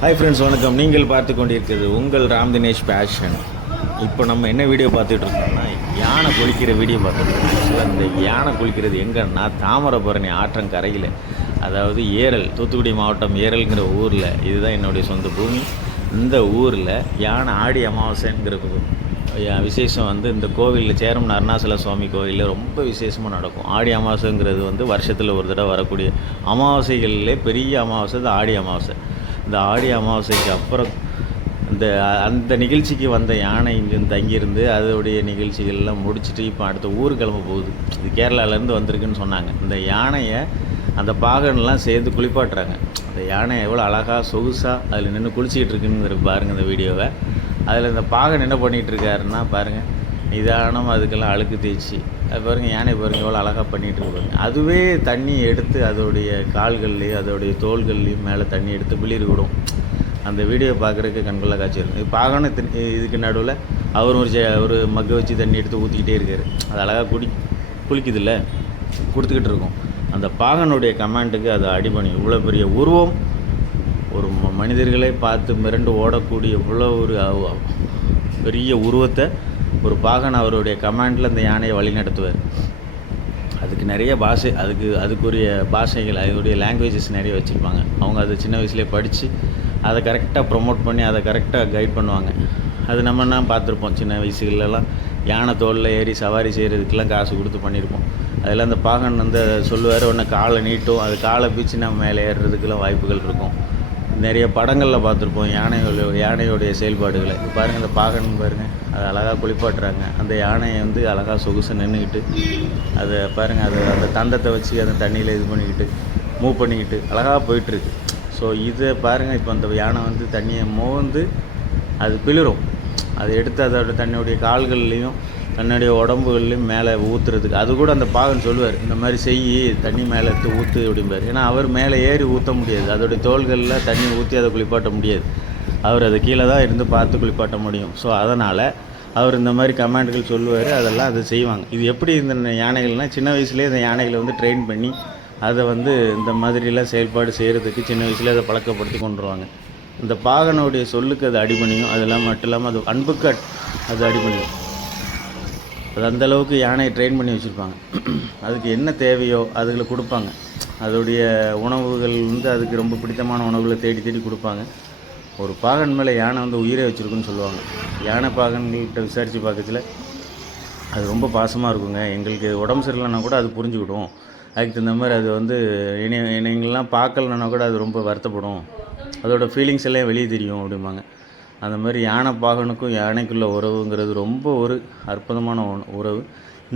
Hi friends, வணக்கம். நீங்கள் பார்த்து கொண்டிருக்கிறது உங்கள் ராம் தினேஷ் பேஷன். இப்போ நம்ம என்ன வீடியோ பார்த்துட்டு இருக்கோம்னா, யானை குளிக்கிற வீடியோ பார்த்துட்டு அந்த யானை குளிக்கிறது எங்கன்னா தாமிரபரணி ஆற்றங்கரையில், அதாவது ஏரல், தூத்துக்குடி மாவட்டம் ஏரல்ங்கிற ஊரில். இதுதான் என்னுடைய சொந்த பூமி. இந்த ஊரில் யானை ஆடி அமாவாசைங்கிற விசேஷம் வந்து இந்த கோவிலில், சேரமன் அருணாசல சுவாமி கோவிலில் ரொம்ப விசேஷமாக நடக்கும். ஆடி அமாவாசைங்கிறது வந்து வருஷத்தில் ஒரு தடவை வரக்கூடிய அமாவாசைகளிலே பெரிய அமாவாசை இந்த ஆடி அமாவாசை. இந்த ஆடி அமாவாசைக்கு அப்புறம் அந்த நிகழ்ச்சிக்கு வந்த யானை இங்கே தங்கியிருந்து அதோடைய நிகழ்ச்சிகள்லாம் முடிச்சுட்டு இப்போ அடுத்த ஊர் கிளம்ப போகுது. இது கேரளாவிலேருந்து வந்திருக்குன்னு சொன்னாங்க. இந்த யானையை அந்த பாகன்லாம் சேர்ந்து குளிப்பாட்டுறாங்க. அந்த யானை எவ்வளோ அழகாக சொகுசாக அதில் நின்று குளிச்சிக்கிட்டு இருக்குன்னு பாருங்கள் இந்த வீடியோவை. அதில் இந்த பாகன் என்ன பண்ணிகிட்டு இருக்காருன்னா பாருங்கள், நிதானம் அதுக்கெல்லாம் அழுக்கு தேய்ச்சி அது பாருங்கள், யானை பாருங்கள் எவ்வளோ அழகாக பண்ணிகிட்டு இருப்பாங்க. அதுவே தண்ணி எடுத்து அதோடைய கால்கள்லேயும் அதோடைய தோள்கள்லேயும் மேலே தண்ணி எடுத்து பிளிர் விடும். அந்த வீடியோ பார்க்குறதுக்கு கண்கொள்ளா காட்சி இருக்கும். இது பாகன்னு இதுக்கு நடுவில் அவர் ஒரு மக்க வச்சு தண்ணி எடுத்து ஊற்றிக்கிட்டே இருக்கார். அது அழகாக குளிக்குதில்ல, கொடுத்துக்கிட்டு இருக்கும். அந்த பாகனுடைய கமாண்டுக்கு அது அடிபணி. இவ்வளோ பெரிய உருவம், ஒரு மனிதர்களை பார்த்து மிரண்டு ஓடக்கூடிய இவ்வளோ ஒரு பெரிய உருவத்தை ஒரு பாகன் அவருடைய கமாண்டில் அந்த யானையை வழி நடத்துவார். அதுக்கு நிறைய பாஷை, அதுக்குரிய பாஷைகள், அதனுடைய லாங்குவேஜஸ் நிறைய வச்சுருப்பாங்க. அவங்க அதை சின்ன வயசுலேயே படித்து அதை கரெக்டாக ப்ரொமோட் பண்ணி அதை கரெக்டாக கைட் பண்ணுவாங்க. அது நம்ம பார்த்துருப்போம். சின்ன வயசுகளெல்லாம் யானை தோளில் ஏறி சவாரி செய்கிறதுக்கெல்லாம் காசு கொடுத்து பண்ணியிருப்போம். அதில் அந்த பாகன் வந்து சொல்லுவார், ஒன்று காலை நீட்டும், அது காலை பீச்சு நம்ம மேலே ஏறுறதுக்கெல்லாம் வாய்ப்புகள் இருக்கும். நிறைய படங்களில் பார்த்துருப்போம் யானையோடைய செயல்பாடுகளை. பாருங்கள், இந்த பாகன் பாருங்கள், அதை அழகாக குளிப்பாட்டுறாங்க. அந்த யானையை வந்து அழகாக சொகுசு நின்றுக்கிட்டு அதை பாருங்கள், அந்த தந்தத்தை வச்சு அந்த தண்ணியில் இது பண்ணிக்கிட்டு மூவ் பண்ணிக்கிட்டு அழகாக போயிட்டுருக்கு. ஸோ இதை பாருங்கள், இப்போ அந்த யானை வந்து தண்ணியை மோந்து அது பிளிரும். அதை எடுத்து அதோட தன்னுடைய கால்கள்லேயும் தன்னுடைய உடம்புகள்லையும் மேலே ஊற்றுறதுக்கு அது கூட அந்த பாகன் சொல்லுவார், இந்த மாதிரி செய்யி தண்ணி மேலே எடுத்து ஊற்று அப்படிம்பார். ஏன்னா அவர் மேலே ஏறி ஊற்ற முடியாது, அதோடைய தோள்களில் தண்ணி ஊற்றி அதை குளிப்பாட்ட முடியாது. அவர் அதை கீழே தான் இருந்து பார்த்து குளிப்பாட்ட முடியும். ஸோ அதனால் அவர் இந்த மாதிரி கமாண்டுகள் சொல்லுவார், அதெல்லாம் அதை செய்வாங்க. இது எப்படி இந்த யானைகள்னால் சின்ன வயசுலேயே இந்த யானைகளை வந்து ட்ரெயின் பண்ணி அதை வந்து இந்த மாதிரிலாம் செயல்பாடு செய்கிறதுக்கு சின்ன வயசுலேயே அதை பழக்கப்படுத்தி கொண்டுருவாங்க. இந்த பாகனுடைய சொல்லுக்கு அது அடிபணியும். அதெல்லாம் மட்டும் இல்லாமல் அது அன்புக்கு அது அடிபணியும். அது அந்தளவுக்கு யானையை ட்ரெயின் பண்ணி வச்சுருப்பாங்க. அதுக்கு என்ன தேவையோ அதுகளை கொடுப்பாங்க. அதோடைய உணவுகள் வந்து அதுக்கு ரொம்ப பிடித்தமான உணவுகளை தேடி தேடி கொடுப்பாங்க. ஒரு பாகன் மேலே யானை வந்து உயிரை வச்சுருக்குன்னு சொல்லுவாங்க. யானை பாகன்கள்கிட்ட விசாரித்து பார்க்கறதுல அது ரொம்ப பாசமாக இருக்குங்க. எங்களுக்கு உடம்பு சரியில்லைன்னா கூட அது புரிஞ்சுக்கிடும். அதுக்கு தகுந்த மாதிரி அது வந்து எங்கெல்லாம் பார்க்கலன்னா கூட அது ரொம்ப வருத்தப்படும். அதோடய ஃபீலிங்ஸ் எல்லாம் வெளியே தெரியும் அப்படிம்பாங்க. அந்த மாதிரி யானை பாகனுக்கும் யானைக்குள்ள உறவுங்கிறது ரொம்ப ஒரு அற்புதமான உறவு.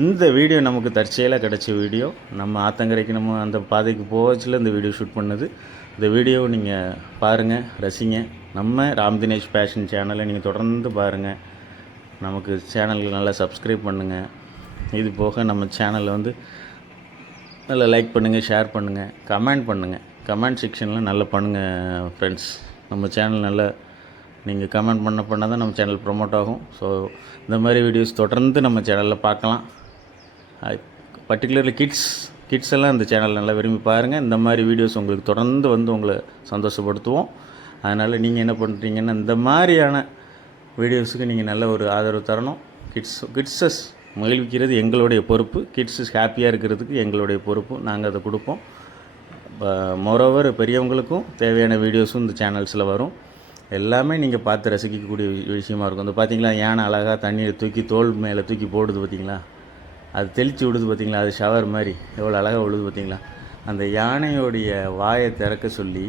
இந்த வீடியோ நமக்கு தற்செயலாக கிடச்ச வீடியோ. நம்ம ஆத்தங்கரைக்கு நம்ம அந்த பாதைக்கு போகச்சில் இந்த வீடியோ ஷூட் பண்ணுது. இந்த வீடியோவை நீங்கள் பாருங்கள், ரசிங்க. நம்ம ராம் தினேஷ் பேஷன் சேனலை நீங்கள் தொடர்ந்து பாருங்கள். நமக்கு சேனலுக்கு நல்லா சப்ஸ்கிரைப் பண்ணுங்கள். இது போக நம்ம சேனலில் வந்து நல்லா லைக் பண்ணுங்கள், ஷேர் பண்ணுங்கள், கமெண்ட் பண்ணுங்கள். கமெண்ட் செக்ஷனில் நல்லா பண்ணுங்கள் ஃப்ரெண்ட்ஸ். நம்ம சேனல் நல்லா நீங்கள் கமெண்ட் பண்ண தான் நம்ம சேனல் ப்ரொமோட் ஆகும். ஸோ இந்த மாதிரி வீடியோஸ் தொடர்ந்து நம்ம சேனலில் பார்க்கலாம். பர்டிகுலர்லி கிட்ஸ் எல்லாம் இந்த சேனல் நல்லா விரும்பி பாருங்கள். இந்த மாதிரி வீடியோஸ் உங்களுக்கு தொடர்ந்து வந்து உங்களை சந்தோஷப்படுத்துவோம். அதனால் நீங்கள் என்ன பண்ணுறீங்கன்னா, இந்த மாதிரியான வீடியோஸுக்கு நீங்கள் நல்ல ஒரு ஆதரவு தரணும். கிட்ஸஸ் மகிழ்விக்கிறது எங்களுடைய பொறுப்பு. கிட்ஸஸ் ஹாப்பியாக இருக்கிறதுக்கு எங்களுடைய பொறுப்பு. நாங்கள் அதை கொடுப்போம். மோரோவர் பெரியவங்களுக்கும் தேவையான வீடியோஸும் இந்த சேனல்ஸில் வரும். எல்லாமே நீங்கள் பார்த்து ரசிக்கக்கூடிய விஷயமா இருக்கும். அந்த பார்த்தீங்களா, யானை அழகாக தண்ணியை தூக்கி தோல் மேலே தூக்கி போடுது பார்த்தீங்களா, அது தெளித்து விடுது பார்த்தீங்களா, அது ஷவர் மாதிரி எவ்வளோ அழகாக விழுது பார்த்தீங்களா. அந்த யானையோடைய வாயை திறக்க சொல்லி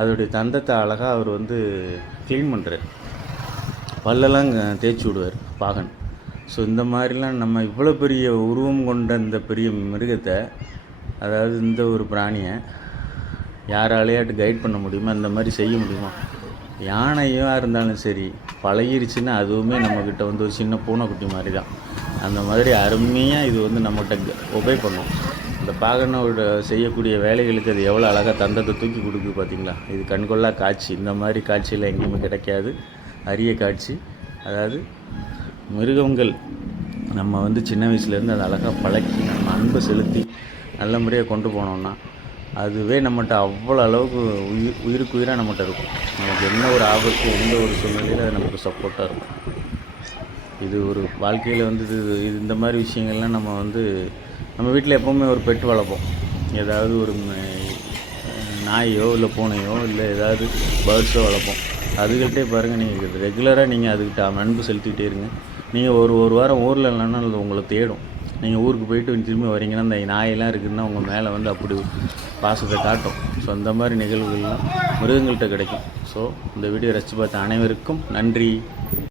அதோடைய தந்தத்தை அழகாக அவர் வந்து க்ளீன் பண்ணுறார். பல்லெல்லாம் தேய்ச்சி விடுவார் பாகன். ஸோ இந்த மாதிரிலாம் நம்ம இவ்வளோ பெரிய உருவம் கொண்ட இந்த பெரிய மிருகத்தை, அதாவது இந்த ஒரு பிராணியை யாராலையாட்டு கைட் பண்ண முடியுமா, இந்த மாதிரி செய்ய முடியுமா? யானையாக இருந்தாலும் சரி, பழகிருச்சுன்னா அதுவுமே நம்மக்கிட்ட வந்து ஒரு சின்ன பூனைக்குட்டி மாதிரி தான். அந்த மாதிரி அருமையாக இது வந்து நம்மகிட்ட ஒபே பண்ணும். இந்த பாகனோட செய்யக்கூடிய வேலைகளுக்கு அது எவ்வளோ அழகாக தந்தத்தை தூக்கி கொடுக்குது பார்த்தீங்களா. இது கண்கொள்ளா காட்சி. இந்த மாதிரி காட்சியில் எங்கேயுமே கிடைக்காது, அரிய காட்சி. அதாவது மிருகங்கள் நம்ம வந்து சின்ன வயசுலேருந்து அதை அழகாக பழக்கி நம்ம அன்பை செலுத்தி நல்ல முறையாக கொண்டு போனோம்னா அதுவே நம்மகிட்ட அவ்வளோ அளவுக்கு உயிருக்கு உயிராக நம்மகிட்ட இருக்கும். நமக்கு என்ன ஒரு ஆபத்து, எந்த ஒரு சூழ்நிலையில் அது நமக்கு சப்போர்ட்டாக இருக்கும். இது ஒரு வாழ்க்கையில் வந்து இது இந்த மாதிரி விஷயங்கள்லாம் நம்ம வீட்டில் எப்போவுமே ஒரு பெட் வளர்ப்போம். ஏதாவது ஒரு நாயோ இல்லை பூனையோ இல்லை ஏதாவது பேர்ட்ஸோ வளர்ப்போம். அதுகிட்டே பாருங்கள், நீங்கள் ரெகுலராக நீங்கள் அதுக்கிட்ட அன்பு செலுத்திக்கிட்டே இருங்க. நீங்கள் ஒரு வாரம் ஊரில் இல்லைன்னா அது உங்களை தேடும். நீங்கள் ஊருக்கு போயிட்டு திரும்பி வரீங்கன்னா அந்த நாயெல்லாம் இருக்குதுன்னா உங்கள் மேலே அப்படி பாசத்தை காட்டும். ஸோ அந்த மாதிரி நிகழ்வுகள்லாம் மிருகங்கள்கிட்ட கிடைக்கும். ஸோ இந்த வீடியோ ரசித்து பார்த்த அனைவருக்கும் நன்றி.